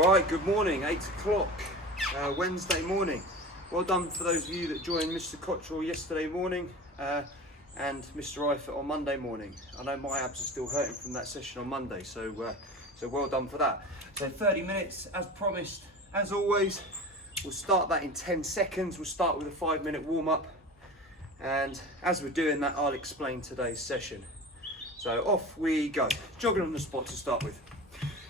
Alright, good morning, 8 o'clock, Wednesday morning. Well done for those of you that joined Mr. Cottrell yesterday morning and Mr. Eifert on Monday morning. I know my abs are still hurting from that session on Monday, so well done for that. So 30 minutes as promised, as always. We'll start that in 10 seconds. We'll start with a 5-minute warm-up, and as we're doing that, I'll explain today's session. So off we go. Jogging on the spot to start with.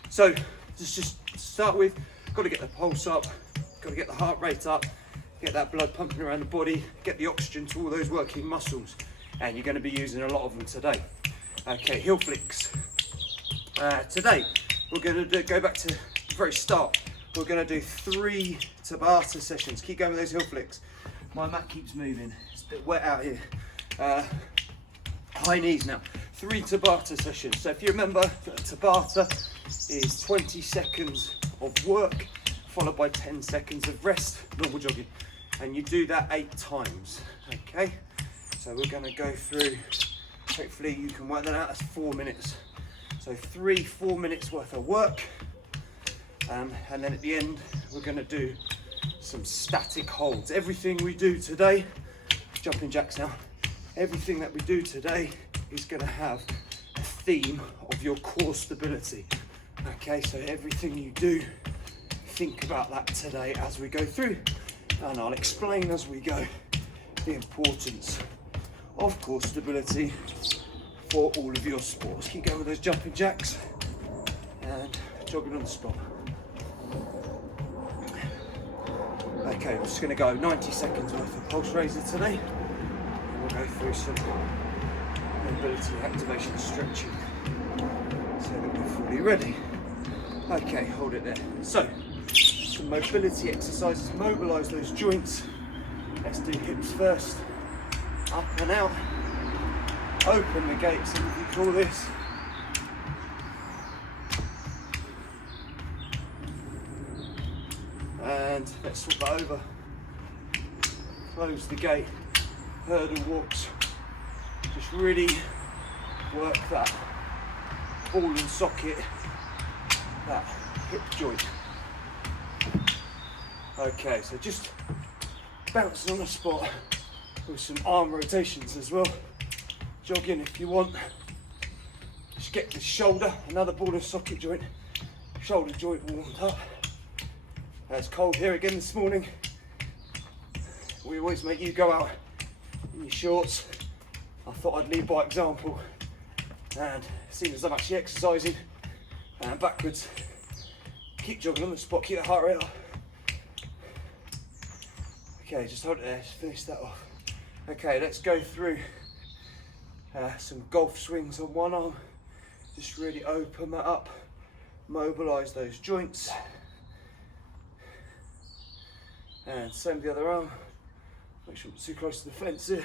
So just start with, got to get the pulse up, got to get the heart rate up, get that blood pumping around the body, get the oxygen to all those working muscles, and you're going to be using a lot of them today. Okay, heel flicks. Today we're going to go back to the very start. We're going to do 3 Tabata sessions. Keep going with those heel flicks. My mat keeps moving. It's a bit wet out here. High knees now. 3 Tabata sessions. So if you remember, Tabata is 20 seconds of work followed by 10 seconds of rest, normal jogging. And you do that 8 times. Okay? So we're going to go through, hopefully you can work that out, that's 4 minutes. So 4 minutes worth of work. And then at the end, we're going to do some static holds. Everything we do today, jumping jacks now, everything that we do today is going to have a theme of your core stability. Okay, so everything you do, think about that today as we go through, and I'll explain as we go the importance of core stability for all of your sports. Keep going with those jumping jacks and jogging on the spot. Okay, we're just going to go 90 seconds worth of pulse raiser today, and we'll go through some mobility activation stretching so that we're fully ready. Okay, hold it there. So, some mobility exercises, mobilise those joints. Let's do hips first, up and out, open the gates, if you call this. And let's swap that over. Close the gate, hurdle walks. Just really work that ball and socket, that hip joint. Okay, so just bouncing on the spot with some arm rotations as well. Jogging if you want. Just get the shoulder, another ball and socket joint, shoulder joint warmed up. It's cold here again this morning. We always make you go out in your shorts. I thought I'd lead by example, and seeing as I'm actually exercising, and backwards, keep jogging on the spot, keep the heart rate up. Okay, just hold it there, just finish that off. Okay, let's go through some golf swings on one arm. Just really open that up, mobilise those joints. And same with the other arm. Make sure I'm not too close to the fence here.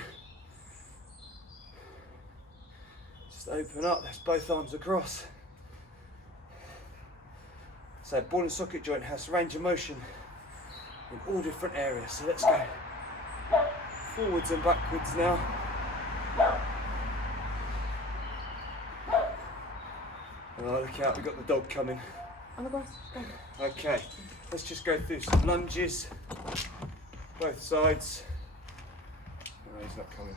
Just open up, that's both arms across. So ball and socket joint has range of motion in all different areas. So let's go forwards and backwards now. Oh, look out, we've got the dog coming. On the grass, go. Okay, let's just go through some lunges, both sides. No, he's not coming.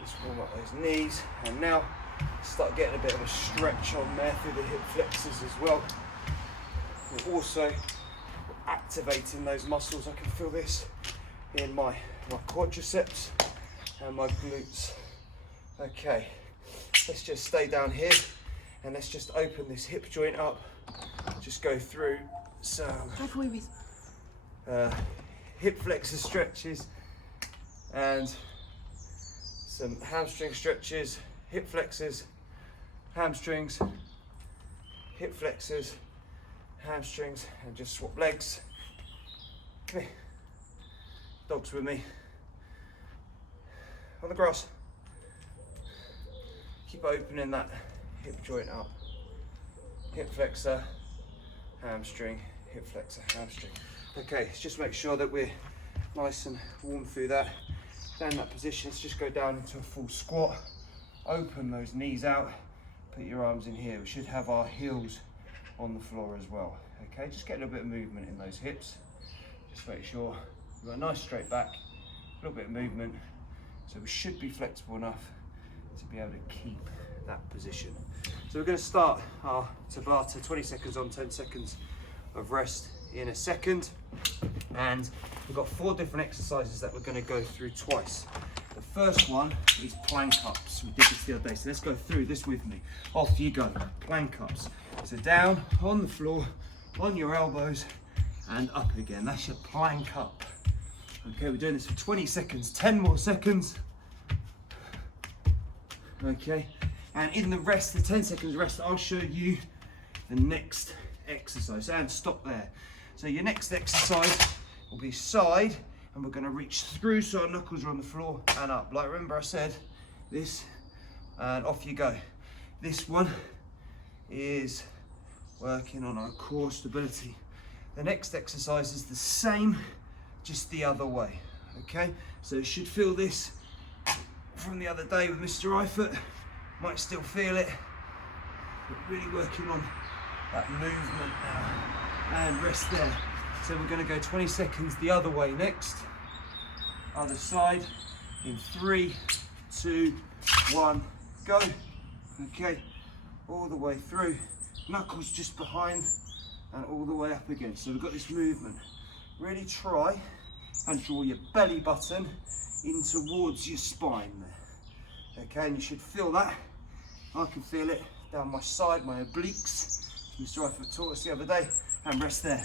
Just warm up those knees, and now start getting a bit of a stretch on there through the hip flexors as well. We're also activating those muscles. I can feel this in my quadriceps and my glutes. Okay, let's just stay down here. And let's just open this hip joint up. Just go through some hip flexor stretches and some hamstring stretches, hip flexors, hamstrings, hip flexors, hamstrings, and just swap legs. Come here. Dog's with me. On the grass. Keep opening that hip joint up, hip flexor, hamstring, hip flexor, hamstring. Okay, let's just make sure that we're nice and warm through that. Down in that position, let's just go down into a full squat. Open those knees out, put your arms in here. We should have our heels on the floor as well. Okay, just get a little bit of movement in those hips. Just make sure you've got a nice straight back, a little bit of movement. So we should be flexible enough to be able to keep that position. So we're going to start our Tabata, 20 seconds on, 10 seconds of rest in a second. And we've got 4 different exercises that we're going to go through twice. The first one is plank ups. We did this the other day, so let's go through this with me. Off you go, plank ups. So down on the floor, on your elbows, and up again. That's your plank up. Okay, we're doing this for 20 seconds, 10 more seconds. Okay, and in the rest, the 10 seconds rest, I'll show you the next exercise. And stop there. So your next exercise will be side, and we're going to reach through so our knuckles are on the floor and up. Like, remember I said this, and off you go. This one is working on our core stability. The next exercise is the same, just the other way. Okay, so you should feel this from the other day with Mr. Eifert. Might still feel it, but really working on that movement now. And rest there. So we're going to go 20 seconds the other way next. Other side in 3, 2, 1, go. Okay, all the way through. Knuckles just behind and all the way up again. So we've got this movement. Really try and draw your belly button in towards your spine there. Okay, and you should feel that. I can feel it down my side, my obliques. Mr. Eifert taught us the other day. And rest there.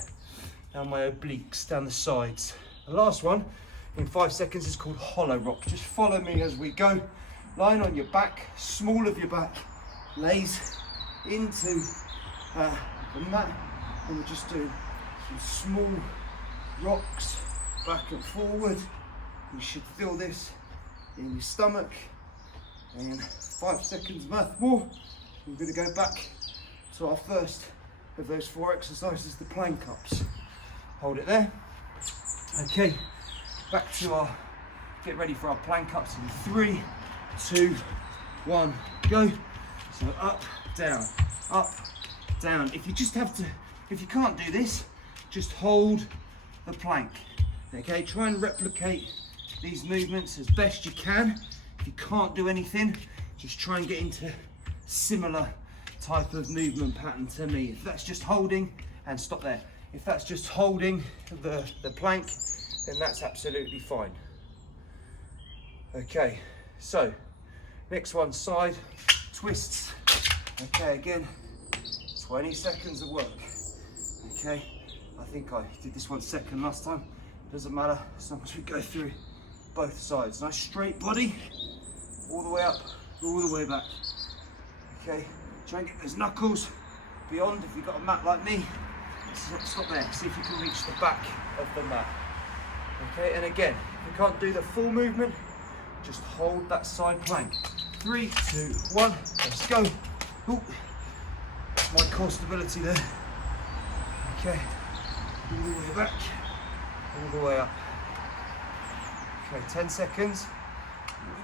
Down my obliques, down the sides. The last one in 5 seconds is called hollow rock. Just follow me as we go. Lying on your back, small of your back lays into the mat, and we're just doing some small rocks back and forward. You should feel this in your stomach. And 5 seconds more. We're going to go back to our first of those 4 exercises, the plank ups. Hold it there. Okay, back to our, get ready for our plank ups in 3, 2, 1, go. So up, down, if you just have to, if you can't do this, just hold the plank. Okay, try and replicate these movements as best you can. If you can't do anything, just try and get into similar type of movement pattern to me. If that's just holding, and stop there. If that's just holding the plank, then that's absolutely fine. Okay, so next one, side twists. Okay, again, 20 seconds of work. Okay, I think I did this one second last time. Doesn't matter, as long as we go through both sides. Nice straight body, all the way up, all the way back. Okay, try and get those knuckles beyond. If you've got a mat like me, stop there, see if you can reach the back of the mat. Okay, and again, if you can't do the full movement, just hold that side plank. 3, 2, 1, let's go. Ooh. My core stability there. Okay, all the way back, all the way up. Okay, 10 seconds.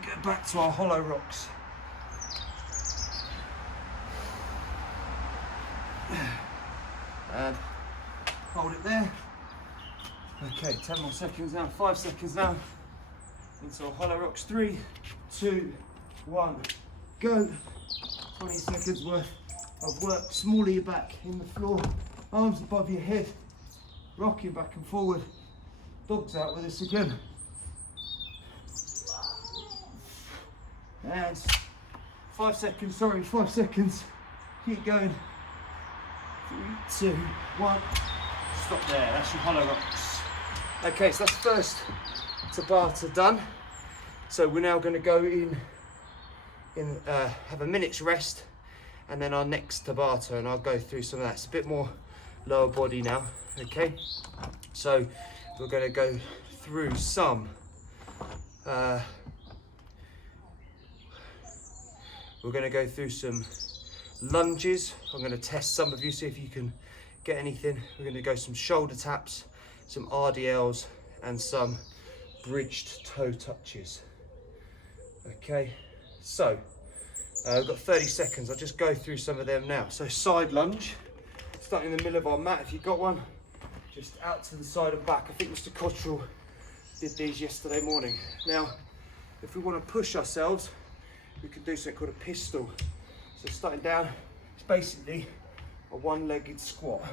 We go back to our hollow rocks. And hold it there. Okay, 10 more seconds now, 5 seconds now. Into our hollow rocks, 3, 2, 1, go. 20 seconds worth of work. Small of your back in the floor, arms above your head, rocking back and forward. Dog's out with us again. And 5 seconds, 5 seconds. Keep going. 3, 2, 1. Stop there, that's your hollow rocks. Okay, so that's first Tabata done. So we're now going to go in have a minute's rest, and then our next Tabata, and I'll go through some of that. It's a bit more lower body now, okay? So we're going to go through some lunges. I'm going to test some of you, see if you can get anything. We're going to go some shoulder taps, some RDLs, and some bridged toe touches. Okay, so We've got 30 seconds. I'll just go through some of them now. So side lunge, starting in the middle of our mat if you've got one, just out to the side and back. I think Mr. Cottrell did these yesterday morning. Now, if we want to push ourselves, we can do something called a pistol. So starting down, it's basically a one-legged squat,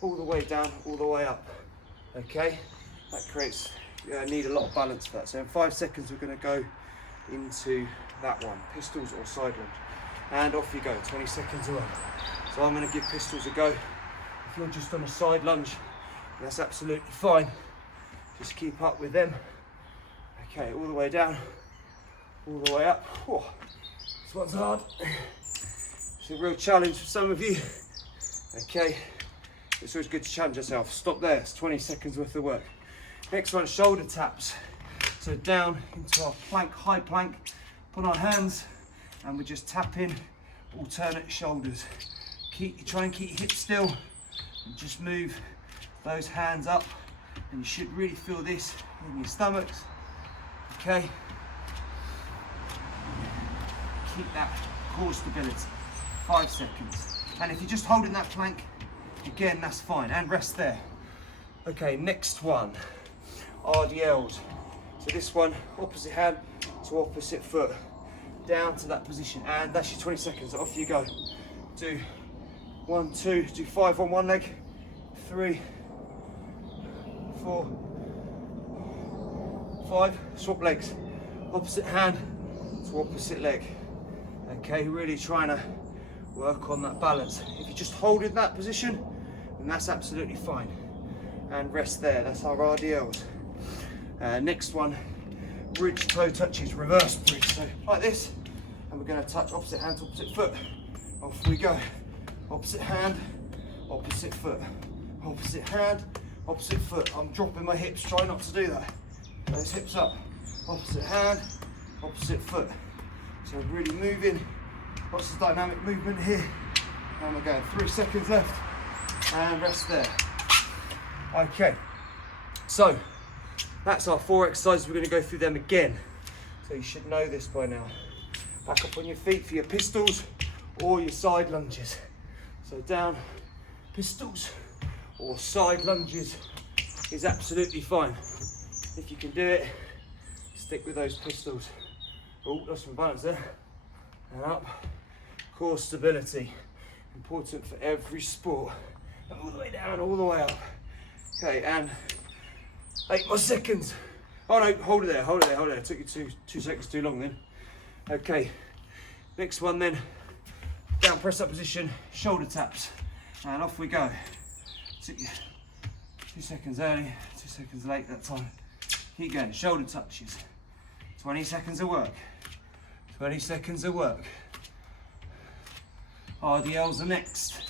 all the way down, all the way up. Okay, that creates, need a lot of balance for that. So in 5 seconds, we're going to go into that one, pistols or side lunge. And off you go, 20 seconds away. So I'm going to give pistols a go. If you're just on a side lunge, that's absolutely fine. Just keep up with them. Okay, all the way down, all the way up. Whew. This one's hard. It's a real challenge for some of you. Okay, it's always good to challenge yourself. Stop there, it's 20 seconds worth of work. Next one, shoulder taps. So down into our plank, high plank, put our hands, and we're just tapping alternate shoulders. Try and keep your hips still, and just move those hands up, and you should really feel this in your stomachs. Okay. Keep that core stability. 5 seconds. And if you're just holding that plank, again, that's fine, and rest there. Okay, next one, RDLs. So this one, opposite hand to opposite foot, down to that position, and that's your 20 seconds, off you go. Do 1, 2, do 5 on one leg, 3, 4, 5, swap legs, opposite hand to opposite leg. Okay, really trying to work on that balance. If you just hold in that position, then that's absolutely fine. And rest there, that's our RDLs. Next one, bridge toe touches, reverse bridge. So like this, and we're going to touch opposite hand to opposite foot. Off we go. Opposite hand, opposite foot. Opposite hand, opposite foot. I'm dropping my hips, try not to do that. Those hips up. Opposite hand, opposite foot. So really moving, lots of dynamic movement here. And we're going 3 seconds left, and rest there. Okay, so that's our 4 exercises. We're going to go through them again. So you should know this by now. Back up on your feet for your pistols or your side lunges. So down, pistols or side lunges is absolutely fine. If you can do it, stick with those pistols. Oh, lost some balance there. And up. Core stability, important for every sport. All the way down, all the way up. Okay, and 8 more seconds. Oh no, hold it there, hold it there, hold it there. It took you two seconds too long then. Okay, next one then. Down press up position, shoulder taps. And off we go. Took you 2 seconds early, 2 seconds late that time. Keep going, shoulder touches. 20 seconds of work. 20 seconds of work. RDLs are next.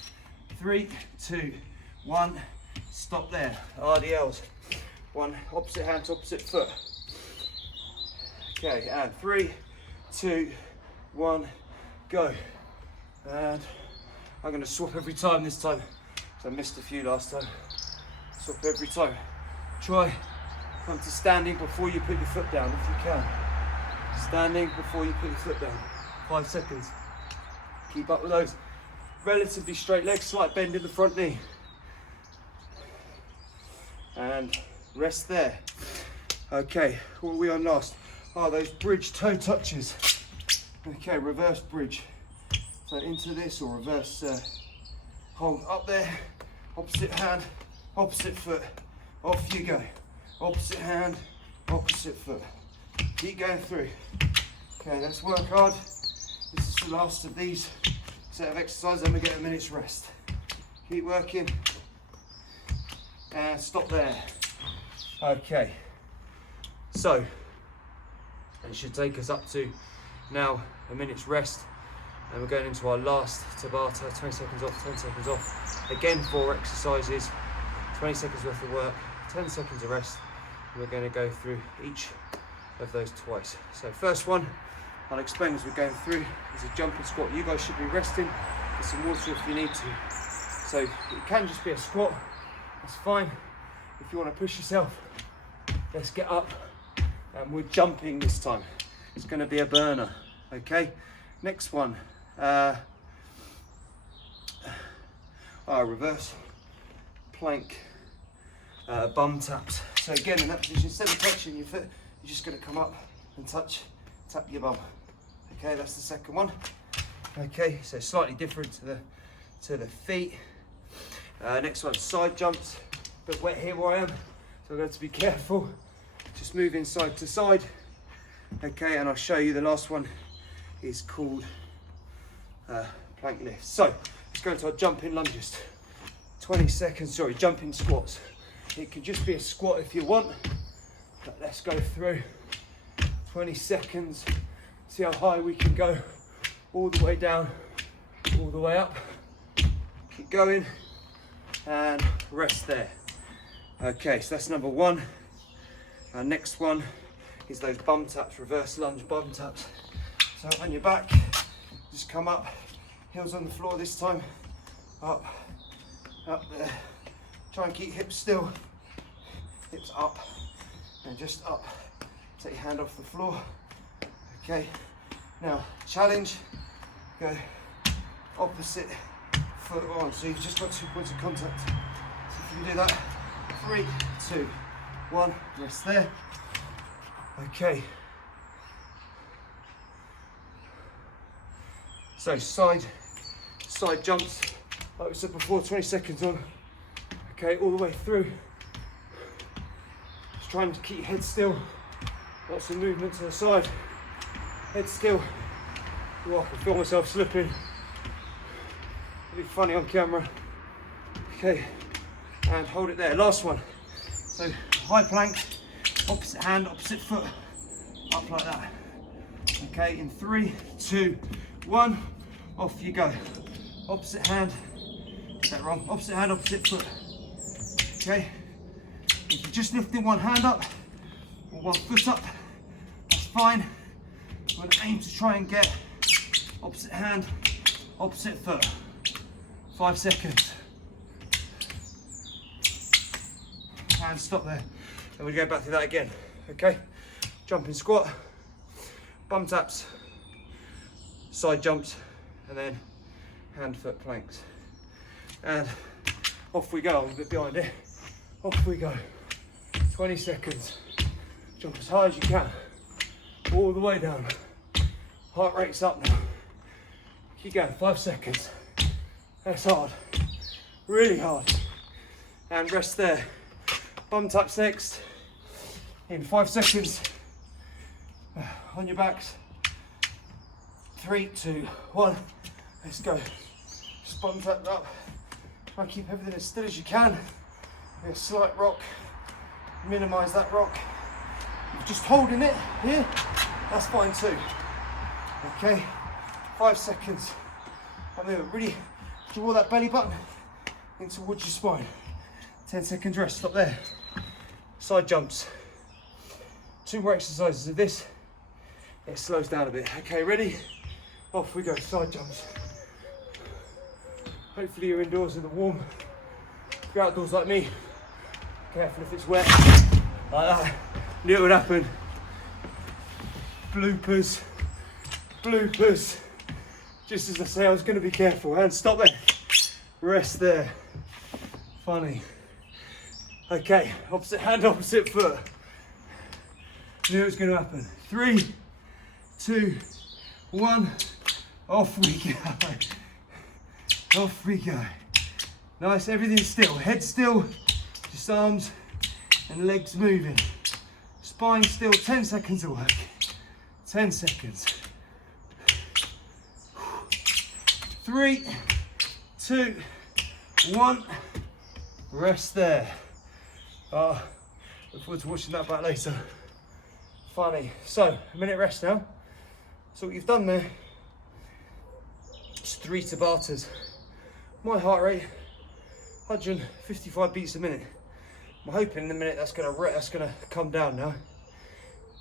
3, 2, 1. Stop there. RDLs. One opposite hand to opposite foot. Okay, and 3, 2, 1, go. And I'm going to swap every time this time, because I missed a few last time. Swap every time. Try come to standing before you put your foot down if you can. Standing before you put your foot down. 5 seconds. Keep up with those. Relatively straight legs, slight bend in the front knee. And rest there. Okay, what are we on last? Oh, those bridge toe touches. Okay, reverse bridge. So into this or reverse hold up there. Opposite hand, opposite foot. Off you go. Opposite hand, opposite foot. Keep going through. Okay, let's work hard. This is the last of these set of exercises, then we get a minute's rest. Keep working. And stop there. Okay. So, it should take us up to now a minute's rest. And we're going into our last Tabata, 20 seconds off, 10 seconds off. Again, 4 exercises, 20 seconds worth of work, 10 seconds of rest. And we're going to go through each of those twice. So first one, I'll explain as we're going through, is a jumping squat. You guys should be resting, get some water if you need to. So it can just be a squat, that's fine. If you want to push yourself, let's get up. And we're jumping this time. It's going to be a burner, okay? Next one, reverse plank bum taps. So again, in that position, instead of touching your foot, you're just going to come up and tap your bum. Okay, that's the second one. Okay, so slightly different to the feet. Next one, side jumps. A bit wet here where I am, so I've got to be careful. Just moving side to side. Okay, and I'll show you the last one is called plank lift. So let's go into our jumping lunges. 20 seconds, sorry, jumping squats. It can just be a squat if you want, but let's go through 20 seconds. See how high we can go, all the way down, all the way up. Keep going and rest there. Okay, so that's number one. Our next one is those bum taps, reverse lunge bum taps. So on your back, just come up, heels on the floor this time, up there. Try and keep hips still, hips up, and just up. Take your hand off the floor. Okay, now challenge, go opposite foot on. So you've just got 2 points of contact. So if you can do that, 3, 2, 1, rest there. Okay. So side jumps, like we said before, 20 seconds on. Okay, all the way through. Just trying to keep your head still. Lots of movement to the side. Head still. Oh, I can feel myself slipping. It'll be funny on camera. Okay, and hold it there. Last one. So high plank, opposite hand, opposite foot, up like that. Okay, in 3, 2, 1, off you go. Opposite hand, is that wrong? Opposite hand, opposite foot. Okay, if you're just lifting one hand up or one foot up, that's fine. I'm going to aim to try and get opposite hand, opposite foot. 5 seconds. And stop there. Then we go back through that again. Okay, jumping squat, bum taps, side jumps, and then hand foot planks. And off we go. I'm a bit behind it. Off we go. 20 seconds. Jump as high as you can. All the way down. Heart rate's up now. Keep going. 5 seconds. That's hard. Really hard. And rest there. Bum taps next. In 5 seconds. On your backs. 3, 2, 1. Let's go. Just bum tap up. Try and keep everything as still as you can. A slight rock. Minimise that rock. If you're just holding it here, that's fine too. Okay. 5 seconds. And then really draw that belly button in towards your spine. 10 seconds rest. Stop there. Side jumps. 2 more exercises of this. It slows down a bit. Okay, ready? Off we go. Side jumps. Hopefully you're indoors in the warm. If you're outdoors like me, careful if it's wet. Like that. Knew it would happen. Bloopers. Bloopers. Just as I say, I was going to be careful. And stop there. Rest there. Funny. Okay, opposite hand, opposite foot. Knew it was going to happen. 3, 2, 1. Off we go. Off we go. Nice, everything's still. Head still, just arms and legs moving. Spine still, 10 seconds of work. 10 seconds. 3, 2, 1. Rest there. Look forward to watching that back later. Funny. So, a minute rest now. So what you've done there is 3 Tabatas. My heart rate, 155 beats a minute. I'm hoping in a minute that's gonna come down now.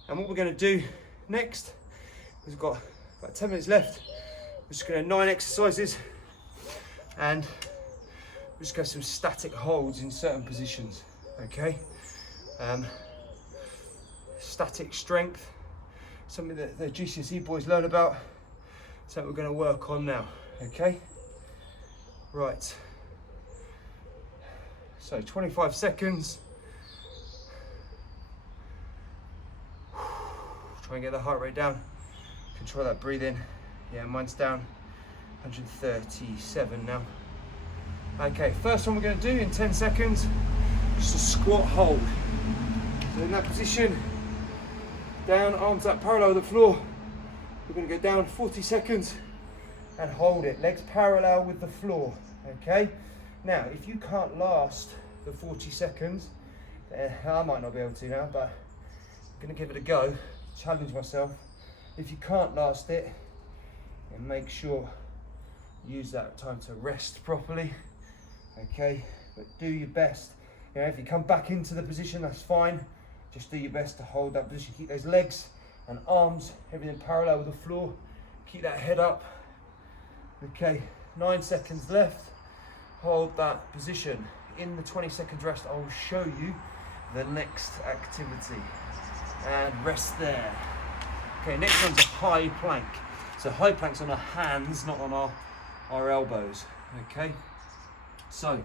And what we're gonna do next, we've got about 10 minutes left. We're just gonna 9 exercises, and we're just gonna some static holds in certain positions. Okay. Static strength, something that the GCSE boys learn about. So we're going to work on now, okay? Right. So 25 seconds. Try and get the heart rate down. Control that breathing. Yeah, mine's down. 137 now. Okay, first one we're going to do in 10 seconds, just a squat hold. So in that position, down, arms up parallel with the floor. We're going to go down 40 seconds and hold it, legs parallel with the floor, okay? Now, if you can't last the 40 seconds, I might not be able to now, but I'm going to give it a go, challenge myself. If you can't last it, and make sure use that time to rest properly, okay? But do your best. You know, if you come back into the position, that's fine. Just do your best to hold that position. Keep those legs and arms, everything parallel with the floor. Keep that head up. Okay, 9 seconds left. Hold that position. In the 20 seconds rest, I will show you the next activity. And rest there. Okay, next one's a high plank. So high plank's on our hands, not on our elbows, okay? So,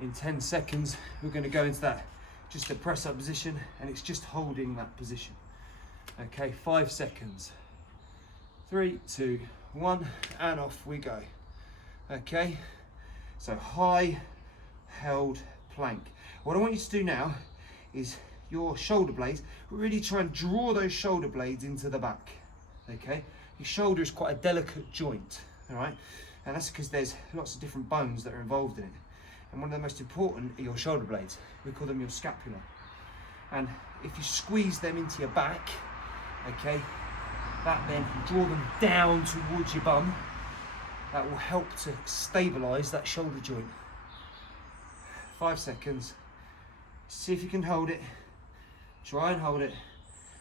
in 10 seconds, we're gonna go into that, just a press up position, and it's just holding that position. Okay, 5 seconds. 3, 2, 1, and off we go. Okay, so high held plank. What I want you to do now is your shoulder blades, really try and draw those shoulder blades into the back, okay? Your shoulder is quite a delicate joint, all right? And that's because there's lots of different bones that are involved in it. And one of the most important are your shoulder blades. We call them your scapula. And if you squeeze them into your back, okay, that then draw them down towards your bum. That will help to stabilize that shoulder joint. 5 seconds. See if you can hold it. Try and hold it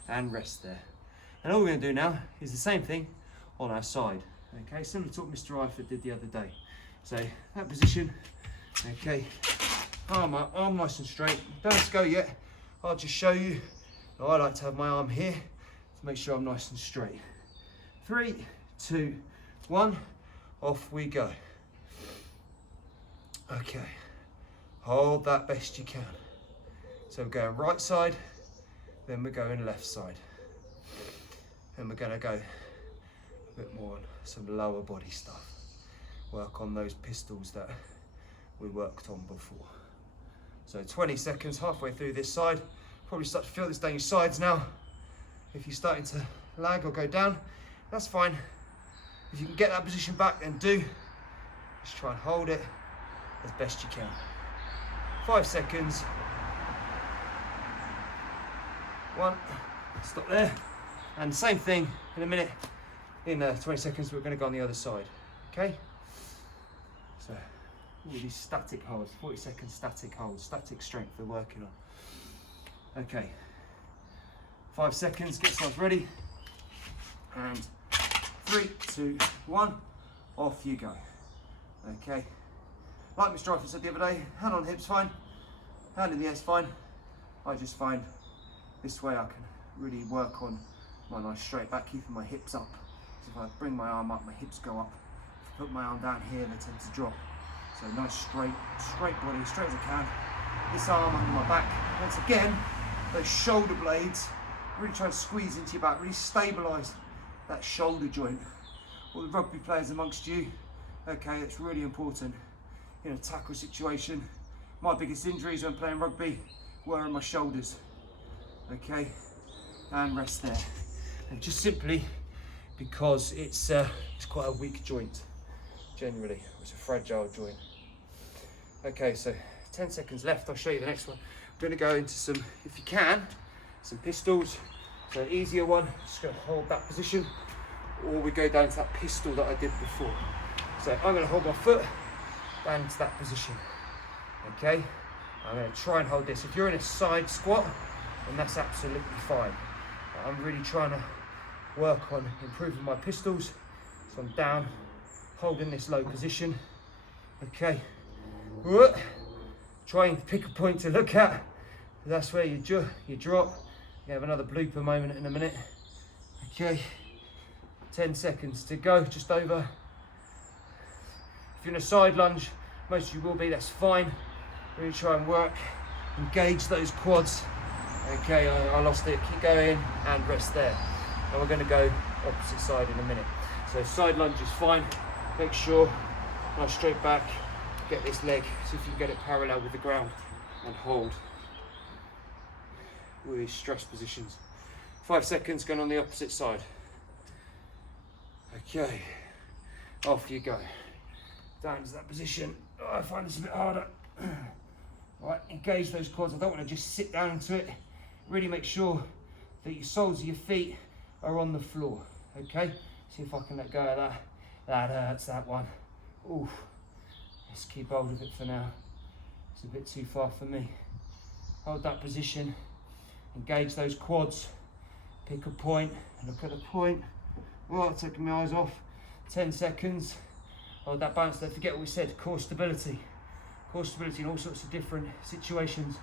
and rest there. And all we're going to do now is the same thing on our side. Okay, similar to what Mr. Eifert did the other day. So that position, okay, arm nice and straight. Don't have to go yet. I'll just show you. I like to have my arm here to make sure I'm nice and straight. 3, 2, 1, off we go. Okay, hold that best you can. So we're going right side, then we're going left side. And we're going to go a bit more on some lower body stuff. Work on those pistols that we worked on before. So 20 seconds, halfway through this side. Probably start to feel this down your sides now. If you're starting to lag or go down, that's fine. If you can get that position back, then do. Just try and hold it as best you can. 5 seconds. 1, stop there. And same thing in a minute, in 20 seconds, we're going to go on the other side, okay? So, all these static holds, 40 second static holds, static strength we're working on. Okay, 5 seconds, get yourself ready. And 3, 2, 1, off you go. Okay, like Mr. Eifert said the other day, hand on hips fine, hand in the air's fine. I just find this way I can really work on my nice straight back, keeping my hips up. So if I bring my arm up, my hips go up. If I put my arm down here, they tend to drop. So nice straight body, straight as I can. This arm under my back. Once again, those shoulder blades, really try and squeeze into your back, really stabilise that shoulder joint. All the rugby players amongst you, okay, it's really important in a tackle situation. My biggest injuries when playing rugby were in my shoulders, okay, and rest there. And just simply because it's quite a weak joint, generally. It's a fragile joint. Okay, so 10 seconds left. I'll show you the next one. I'm going to go into some, if you can, some pistols. So easier one, just going to hold that position, or we go down to that pistol that I did before. So I'm going to hold my foot down to that position. Okay, I'm going to try and hold this. If you're in a side squat, then that's absolutely fine. But I'm really trying to work on improving my pistols. So I'm down, holding this low position. Okay, try and pick a point to look at. That's where you drop. You have another blooper moment in a minute. Okay, 10 seconds to go, just over. If you're in a side lunge, most of you will be, that's fine. Really try and work, engage those quads. Okay, I lost it, keep going and rest there. And we're gonna go opposite side in a minute. So side lunge is fine. Make sure, nice straight back, get this leg, see if you can get it parallel with the ground and hold. All these stress positions. 5 seconds, going on the opposite side. Okay, off you go. Down to that position. Oh, I find this a bit harder. Right, engage those quads. I don't want to just sit down into it. Really make sure that your soles of your feet are on the floor. Okay, see if I can let go of that. That hurts, that one. Ooh, let's keep hold of it for now. It's a bit too far for me. Hold that position. Engage those quads. Pick a point and look at the point. Right, taking my eyes off. 10 seconds. Hold that balance. Don't forget what we said, core stability. Core stability in all sorts of different situations.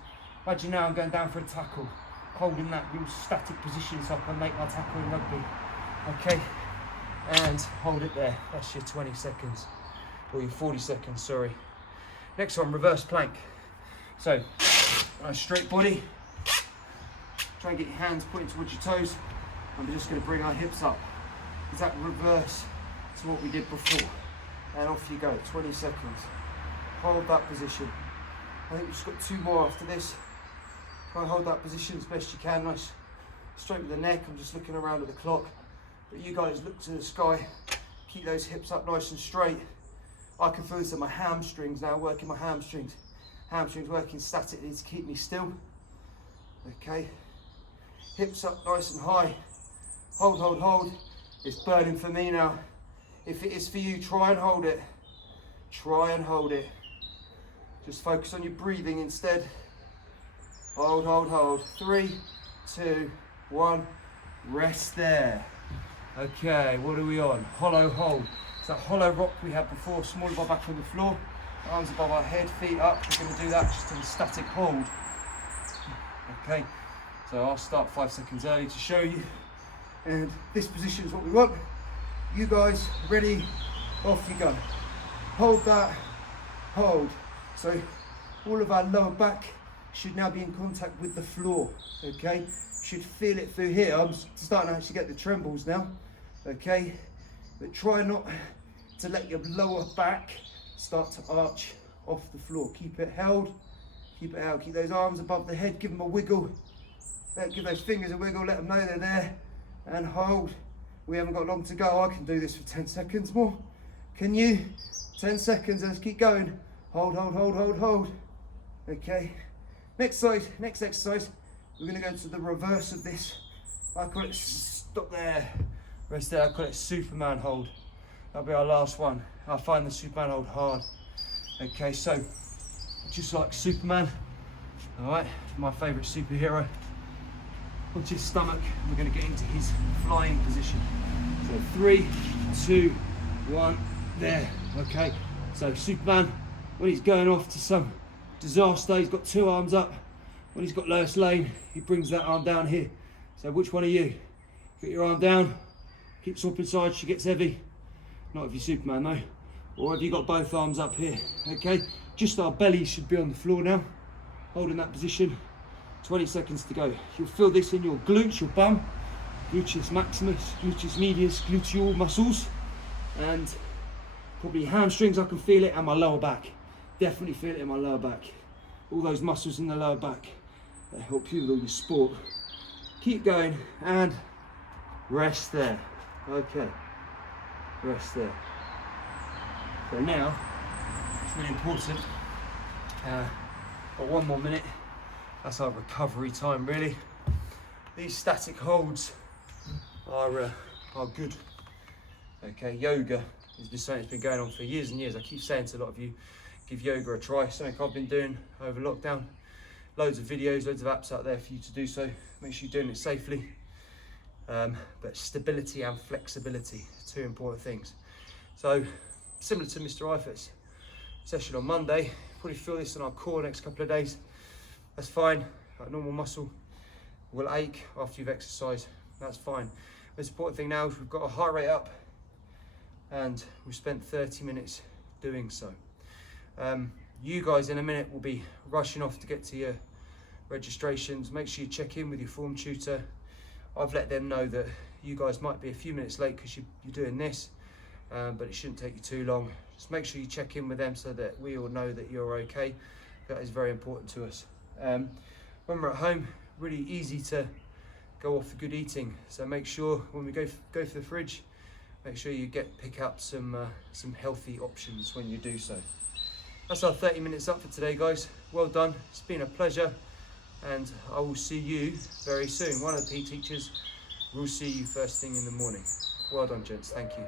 Imagine now I'm going down for a tackle, holding that real static position so I can make my tackle in rugby. Okay, and hold it there. That's your 20 seconds, or your 40 seconds, sorry. Next one, reverse plank. So, nice straight body. Try and get your hands pointing towards your toes. And we're just going to bring our hips up. Is that reverse to what we did before? And off you go, 20 seconds. Hold that position. I think we've just got 2 more after this. Try and hold that position as best you can. Nice straight with the neck. I'm just looking around at the clock. But you guys look to the sky. Keep those hips up nice and straight. I can feel this in my hamstrings now, working my hamstrings. Hamstrings working statically to keep me still. Okay. Hips up nice and high. Hold, hold, hold. It's burning for me now. If it is for you, try and hold it. Try and hold it. Just focus on your breathing instead. Hold, hold, hold. 3, 2, 1. Rest there. Okay, what are we on? Hollow hold. It's that hollow rock we had before. Small bar back on the floor. Arms above our head, feet up. We're going to do that just in a static hold. Okay, so I'll start 5 seconds early to show you. And this position is what we want. You guys ready? Off you go. Hold that, hold. So all of our lower back should now be in contact with the floor, okay? Should feel it through here. I'm starting to actually get the trembles now, okay? But try not to let your lower back start to arch off the floor. Keep it held, keep it held. Keep those arms above the head, give them a wiggle. Give those fingers a wiggle, let them know they're there, and hold. We haven't got long to go. I can do this for 10 seconds more. Can you? 10 seconds, let's keep going. Hold, hold, hold, hold, hold. Okay, next side, next exercise. We're gonna go to the reverse of this. I call it, stop there, rest there. I call it Superman hold. That'll be our last one. I find the Superman hold hard. Okay, so, just like Superman, all right, my favorite superhero. Onto his stomach, we're gonna get into his flying position. So 3, 2, 1, there, okay. So Superman, when he's going off to some disaster, he's got 2 arms up. When he's got Lois Lane, he brings that arm down here. So which one are you? Get your arm down, keep swapping sides, she gets heavy. Not if you're Superman though. Or have you got both arms up here? Okay, just our belly should be on the floor now. Holding that position. 20 seconds to go. You'll feel this in your glutes, your bum, gluteus maximus, gluteus medius, gluteal muscles, and probably hamstrings. I can feel it, and my lower back. Definitely feel it in my lower back. All those muscles in the lower back that help you with all your sport. Keep going and rest there. Okay, rest there. So now it's really important. Got 1 more minute. That's our recovery time, really. These static holds are good. Okay, yoga is just something that's been going on for years and years. I keep saying to a lot of you, give yoga a try. Something I've been doing over lockdown. Loads of videos, loads of apps out there for you to do so. Make sure you're doing it safely. But stability and flexibility, 2 important things. So, similar to Mr. Eifert's session on Monday, probably feel this in our core next couple of days. That's fine. Like normal muscle will ache after you've exercised. That's fine. Most important thing now is we've got our heart rate up and we've spent 30 minutes doing so. You guys in a minute will be rushing off to get to your registrations. Make sure you check in with your form tutor. I've let them know that you guys might be a few minutes late because you're doing this, but it shouldn't take you too long. Just make sure you check in with them so that we all know that you're okay. That is very important to us. When we're at home, really easy to go off the good eating. So make sure when we go for the fridge, make sure you pick up some healthy options when you do so. That's our 30 minutes up for today, guys. Well done. It's been a pleasure, and I will see you very soon. One of the PE teachers will see you first thing in the morning. Well done, gents. Thank you.